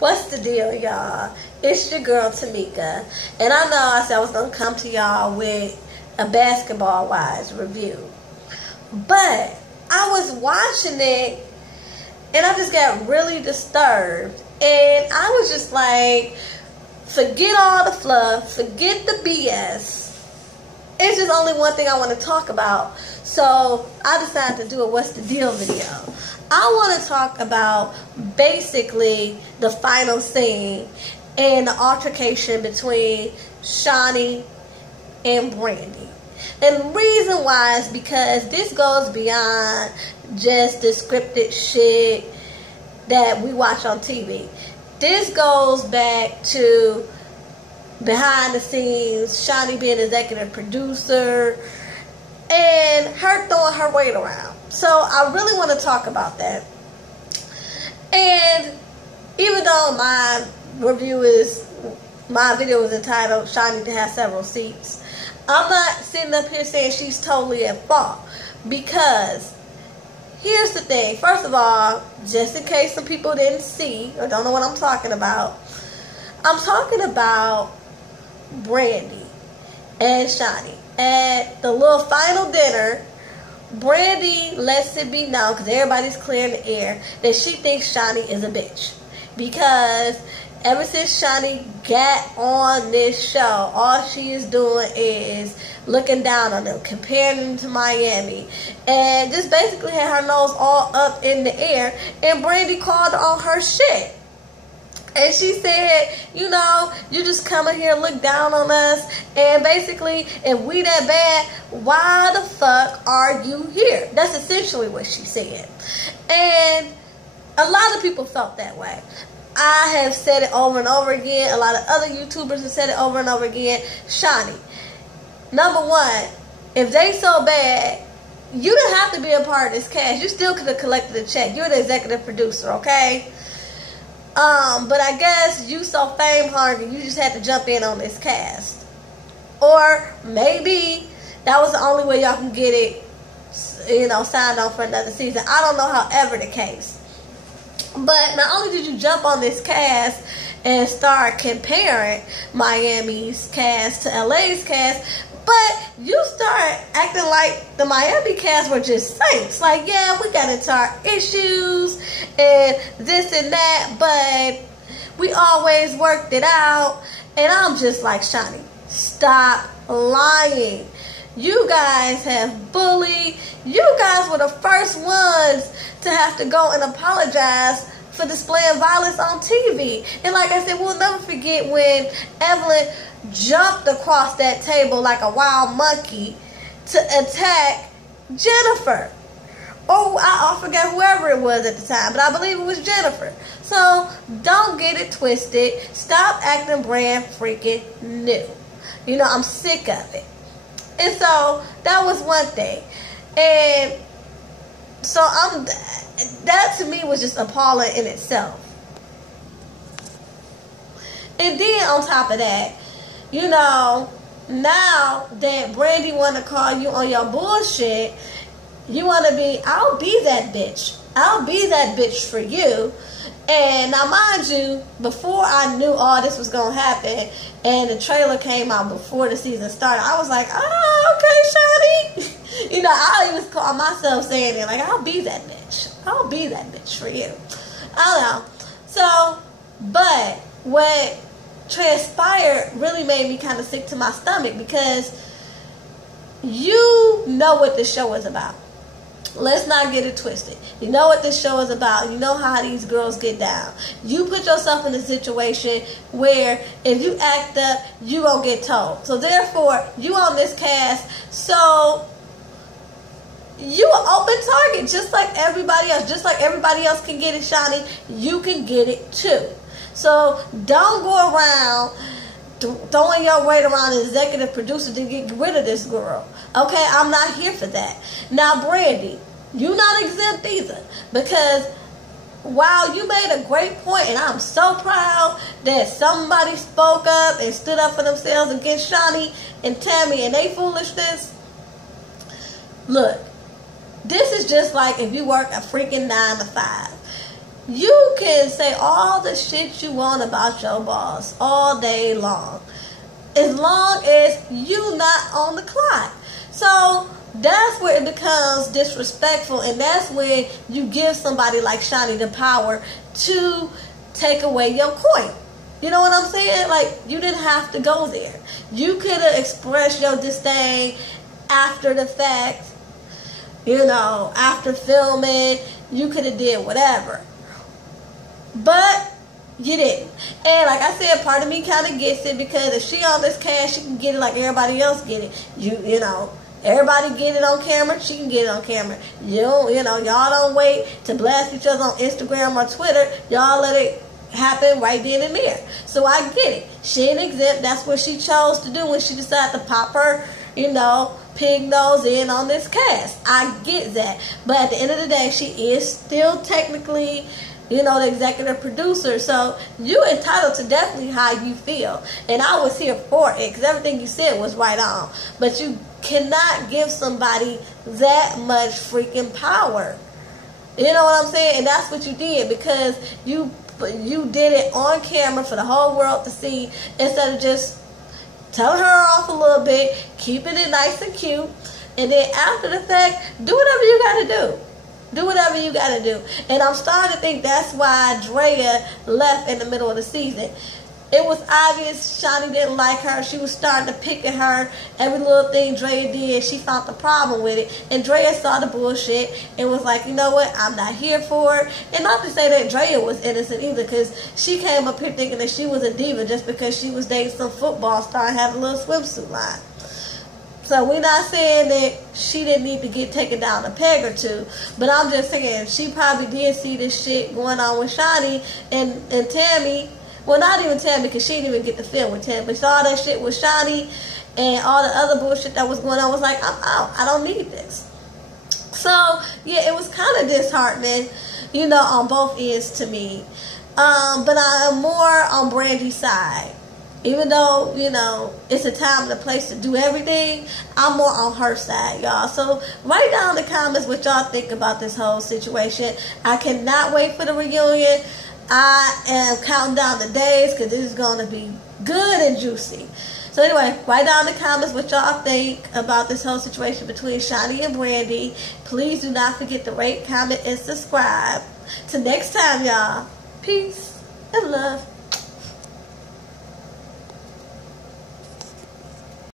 What's the deal, y'all? It's your girl Tamika, and I know I said I was gonna come to y'all with a Basketball Wives review, but I was watching it and I just got really disturbed, and I was just like, forget all the fluff, forget the BS. It's just only one thing I want to talk about. So I decided to do a What's the Deal video. I want to talk about basically the final scene and the altercation between Shaunie and Brandy. And the reason why is because this goes beyond just the scripted shit that we watch on TV. This goes back to behind the scenes, Shaunie being executive producer, and her throwing her weight around. So I really want to talk about that. And even though my video is entitled Shaunie to have several seats, I'm not sitting up here saying she's totally at fault, because here's the thing. First of all, just in case some people didn't see or don't know what I'm talking about Brandy and Shaunie. At the little final dinner, Brandy lets it be known, because everybody's clearing the air, that she thinks Shaunie is a bitch. Because ever since Shaunie got on this show, all she is doing is looking down on them, comparing them to Miami, and just basically had her nose all up in the air. And Brandy called on her shit. And she said, you know, you just coming here and look down on us. And basically, if we that bad, why the fuck are you here? That's essentially what she said. And a lot of people felt that way. I have said it over and over again. A lot of other YouTubers have said it over and over again. Shaunie, number one, if they so bad, you didn't have to be a part of this cast. You still could have collected a check. You're the executive producer, okay? But I guess you so fame hungry, you just had to jump in on this cast. Or maybe that was the only way y'all can get it, you know, signed on for another season. I don't know, however the case. But not only did you jump on this cast and start comparing Miami's cast to LA's cast, but you start acting like the Miami cast were just saints. Like, yeah, we got into our issues and this and that, but we always worked it out. And I'm just like, Shaunie, stop lying. You guys have bullied. You guys were the first ones to have to go and apologize for displaying violence on TV. And like I said, we'll never forget when Evelyn jumped across that table like a wild monkey to attack Jennifer. Or I forget whoever it was at the time, but I believe it was Jennifer. So don't get it twisted. Stop acting brand freaking new. You know, I'm sick of it. And so that was one thing. And so that to me was just appalling in itself. And then on top of that, you know, now that Brandy want to call you on your bullshit, you want to be, I'll be that bitch. I'll be that bitch for you. And now, mind you, before I knew all this was going to happen and the trailer came out before the season started, I was like, oh, okay, Shaunie. You know, I even call myself saying it, like, I'll be that bitch. I'll be that bitch for you. I don't know. So, but what transpired really made me kind of sick to my stomach, because you know what this show is about. Let's not get it twisted. You know what this show is about. You know how these girls get down. You put yourself in a situation where if you act up, you won't get told. So therefore, you on this cast, so you an open target, just like everybody else. Just like everybody else can get it, Shaunie, you can get it too. So don't go around throwing your weight around an executive producer to get rid of this girl. Okay, I'm not here for that. Now, Brandy, you not exempt either, because while you made a great point, and I'm so proud that somebody spoke up and stood up for themselves against Shaunie and Tammy and they foolishness. Look, this is just like if you work a freaking 9 to 5. You can say all the shit you want about your boss all day long, as long as you not on the clock. So that's where it becomes disrespectful, and that's when you give somebody like Shaunie the power to take away your point. You know what I'm saying? Like, you didn't have to go there. You could have expressed your disdain after the fact, you know, after filming. You could have did whatever. But you didn't. And like I said, part of me kind of gets it, because if she on this cast, she can get it like everybody else get it. You know, everybody get it on camera, she can get it on camera. Y'all don't wait to blast each other on Instagram or Twitter. Y'all let it happen right then and there. So I get it. She ain't exempt. That's what she chose to do when she decided to pop her, pig nose in on this cast. I get that. But at the end of the day, she is still technically, the executive producer. So you entitled to definitely how you feel. And I was here for it, because everything you said was right on. But you cannot give somebody that much freaking power. You know what I'm saying? And that's what you did, because you did it on camera for the whole world to see, instead of just telling her off a little bit, keeping it nice and cute, and then after the fact, do whatever you got to do. Do whatever you got to do. And I'm starting to think that's why Drea left in the middle of the season. It was obvious Shaunie didn't like her. She was starting to pick at her. Every little thing Drea did, she found the problem with it. And Drea saw the bullshit and was like, you know what, I'm not here for it. And not to say that Drea was innocent either, because she came up here thinking that she was a diva just because she was dating some football star and had a little swimsuit line. So we're not saying that she didn't need to get taken down a peg or two, but I'm just saying she probably did see this shit going on with Shaunie and Tammy. Well, not even Tammy, because she didn't even get to film with Tammy, but saw that shit with Shaunie and all the other bullshit that was going on. Was like, I'm out. I don't need this. So yeah, it was kind of disheartening, on both ends to me. But I'm more on Brandy's side. Even though, it's a time and a place to do everything, I'm more on her side, y'all. So write down in the comments what y'all think about this whole situation. I cannot wait for the reunion. I am counting down the days, because this is going to be good and juicy. So anyway, write down in the comments what y'all think about this whole situation between Shaunie and Brandy. Please do not forget to rate, comment, and subscribe. Till next time, y'all. Peace and love.